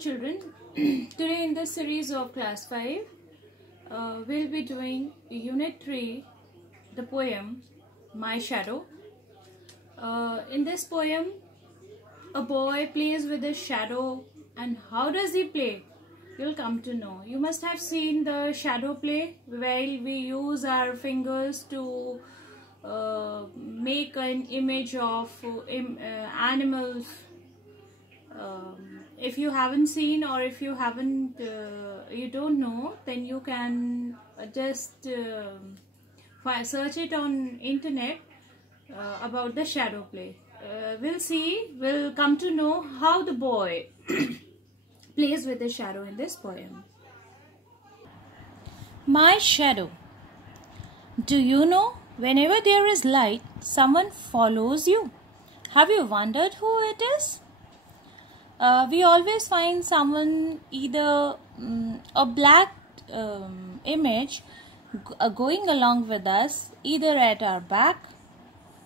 Children, today in this series of class 5, we'll be doing unit 3, the poem My Shadow. In this poem, a boy plays with his shadow, and how does he play? You'll come to know. You must have seen the shadow play, where we use our fingers to make an image of animals. If you haven't seen, or if you haven't you don't know, then you can just search it on internet about the shadow play. We'll come to know how the boy plays with the shadow in this poem. My shadow. Do you know, whenever there is light, someone follows you? Have you wondered who it is? We always find someone, either a black image going along with us, either at our back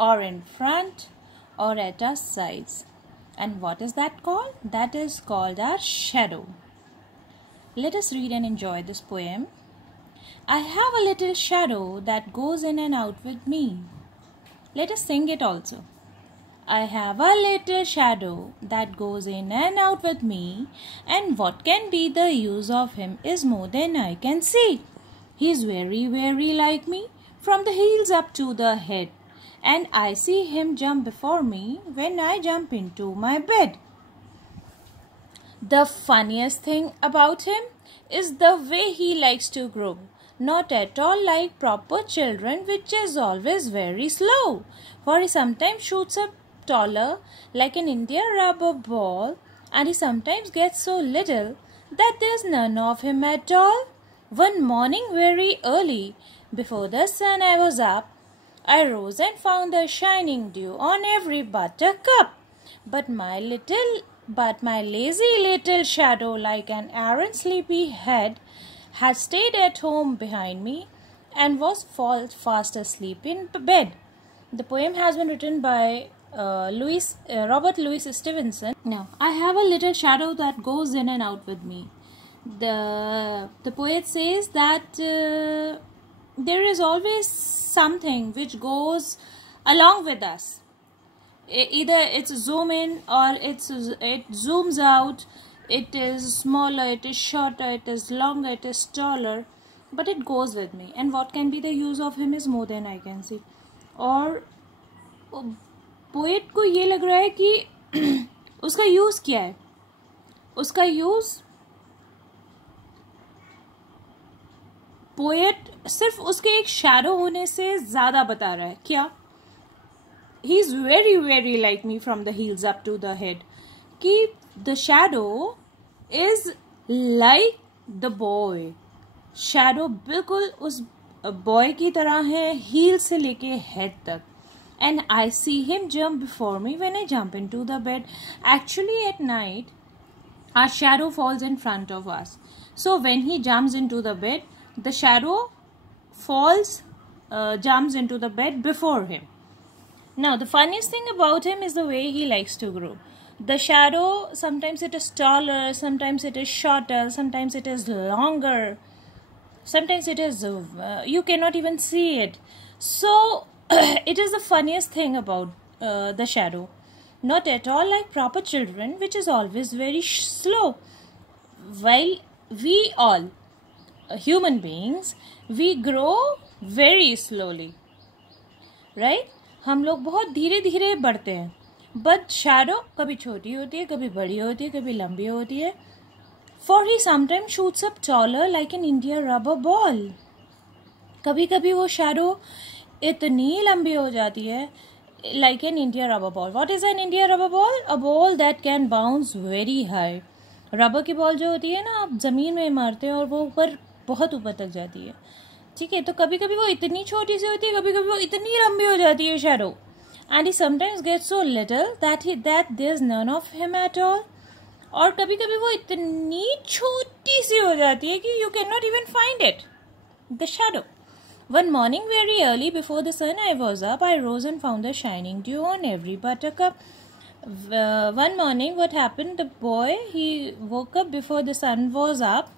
or in front or at our sides. And what is that called? That is called our shadow. Let us read and enjoy this poem. I have a little shadow that goes in and out with me. Let us sing it also. I have a little shadow that goes in and out with me, and what can be the use of him is more than I can see. He's very, very like me, from the heels up to the head, and I see him jump before me when I jump into my bed. The funniest thing about him is the way he likes to grow. Not at all like proper children, which is always very slow, for he sometimes shoots up taller like an India rubber ball, and he sometimes gets so little that there's none of him at all. One morning very early, before the sun I was up, I rose and found the shining dew on every buttercup. But my lazy little shadow, like an errant sleepy head, had stayed at home behind me and was fast asleep in bed. The poem has been written by Robert Louis Stevenson. Now, I have a little shadow that goes in and out with me. The poet says that there is always something which goes along with us. Either it's zoom in or it zooms out. It is smaller, it is shorter, it is longer, it is taller, but it goes with me. And what can be the use of him is more than I can see. और poet को ये लग रहा है कि उसका use क्या है, उसका यूज पोएट सिर्फ उसके एक शैडो होने से ज्यादा बता रहा है. क्या? He is very very like me from the heels up to the head, कि the shadow is like the boy. Shadow बिल्कुल उस बॉय की तरह है, हील से लेके हेड तक. And I see him jump before me when I jump into the bed. Actually, at night, our shadow falls in front of us. So when he jumps into the bed, the shadow jumps into the bed before him. Now, the funniest thing about him is the way he likes to grow. The shadow, sometimes it is taller, sometimes it is shorter, sometimes it is longer, sometimes it is, you cannot even see it. So, it is the funniest thing about the shadow. Not at all like proper children, which is always very slow. While we all, human beings, we grow very slowly. Right? हम लोग बहुत धीरे धीरे बढ़ते हैं. But shadow कभी छोटी होती है, कभी बड़ी होती है, कभी लंबी होती है. For he sometimes shoots up taller like an India rubber ball. कभी कभी वो shadow इतनी लंबी हो जाती है, like an India rubber ball. What is an India rubber ball? A ball that can bounce very high. Rubber की ball जो होती है ना, आप ज़मीन में मारते हैं और वो ऊपर, बहुत ऊपर तक जाती है. ठीक है, तो कभी कभी वो इतनी छोटी सी होती है, कभी कभी वो इतनी लंबी हो जाती है shadow. And he sometimes gets so little that there's none of him at all. और कभी कभी वो इतनी छोटी सी हो जाती है कि you cannot even find it, the shadow. One morning very early, before the sun I was up, I rose and found the shining dew on every buttercup. One morning, what happened? The boy, he woke up before the sun was up,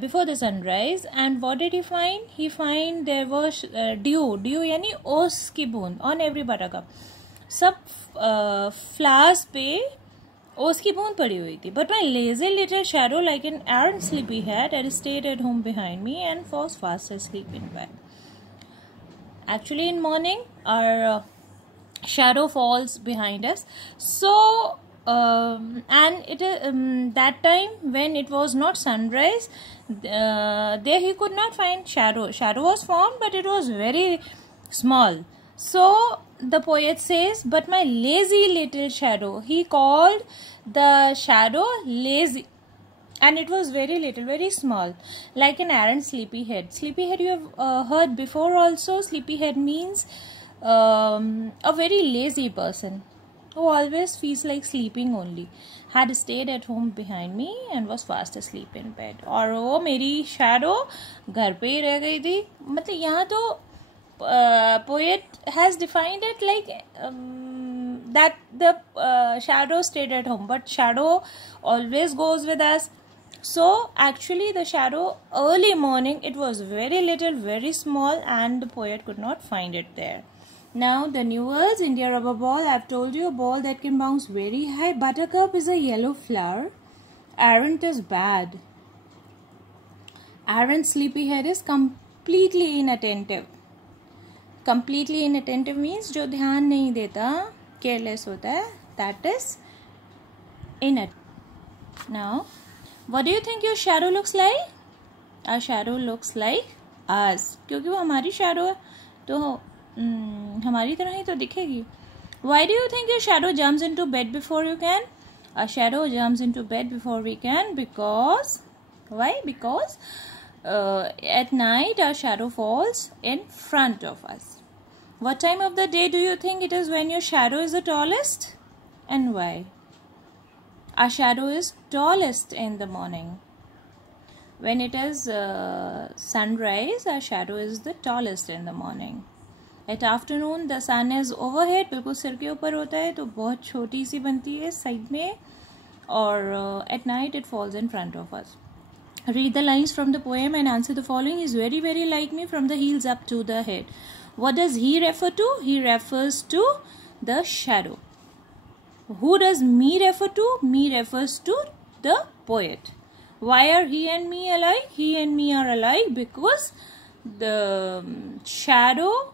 before the sunrise, and what did he find? He find there was dew यानी ओस की बूंद on every buttercup. सब flowers पे ओस की बूंद पड़ी हुई थी. But my lazy little shadow, like an errant sleepyhead, had stayed at home behind me and was fast asleep in bed. Actually, in morning, our shadow falls behind us. So and it that time when it was not sunrise, there he could not find shadow was formed, but it was very small. So the poet says, but my lazy little shadow, he called the shadow lazy, and it was very little, very small, like an errant sleepyhead. Sleepyhead you have heard before also. Sleepyhead means a very lazy person who always feels like sleeping only, had stayed at home behind me and was fast asleep in bed. और वो मेरी shadow घर पे ही रह गई थी. मतलब यहाँ तो poet has defined it like that the shadow stayed at home, but shadow always goes with us. So actually the shadow early morning, it was very little, very small, and the poet could not find it there. Now the new words, India rubber ball. I've told you, a ball that can bounce very high. Buttercup is a yellow flower. Errant is bad. Errant sleepyhead is completely inattentive. Completely inattentive means जो ध्यान नहीं देता, careless होता है, that is inattentive. Now, what do you think your shadow looks like? Our shadow looks like us, क्योंकि वो हमारी shadow है, तो हमारी तरह ही तो दिखेगी. Why do you think your shadow jumps into bed before you can? Our shadow jumps into bed before we can because, why? Because at night our shadow falls in front of us. What time of the day do you think it is when your shadow is the tallest? And why? Our shadow is tallest in the morning. When it is sunrise, our shadow is the tallest in the morning. At afternoon, the sun is overhead, बिल्कुल सिर के ऊपर होता है, तो बहुत छोटी सी बनती है साइड में, और at night it falls in front of us. Read the lines from the poem and answer the following. Is very, very like me from the heels up to the head. What does he refer to? He refers to the shadow. Who does me refer to? Me refers to the poet. Why are he and me alike? He and me are alike because the shadow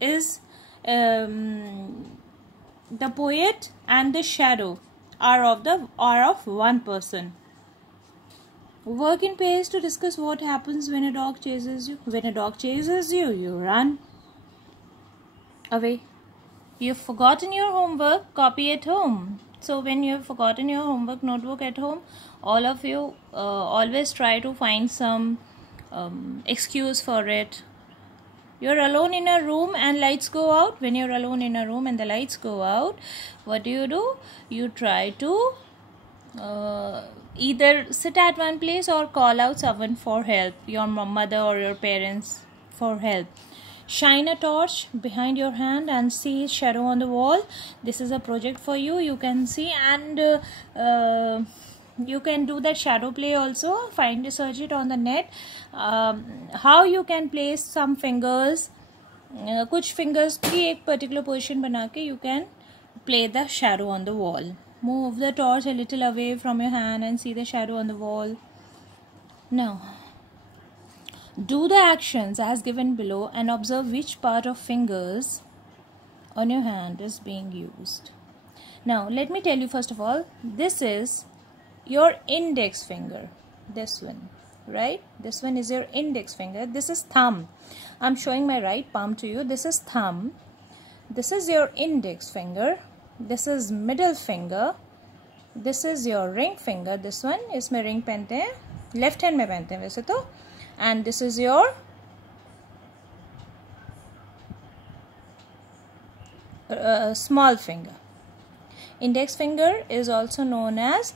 is the poet and the shadow are of one person. Work in pairs to discuss what happens when a dog chases you. When a dog chases you, you run away. You've forgotten your homework, copy at home. So when you've forgotten your homework notebook at home, all of you always try to find some excuse for it. You're alone in a room and lights go out. When you're alone in a room and the lights go out, what do? You try to either sit at one place or call out someone for help, your mother or your parents for help. Shine a torch behind your hand and see shadow on the wall. This is a project for you. You can see, and you can do that shadow play also. Find, search it on the net. How you can place some fingers, कुछ fingers की एक particular position बना के you can play the shadow on the wall. Move the torch a little away from your hand and see the shadow on the wall. Now, do the actions as given below and observe which part of fingers on your hand is being used. Now, let me tell you first of all, this is your index finger. This one, right? This one is your index finger. This is thumb. I'm showing my right palm to you. This is thumb. This is your index finger. This is middle finger. This is your ring finger. This one, इसमें ring पहनते हैं, left hand में पहनते हैं वैसे तो. And this is your small finger. Index finger is also known as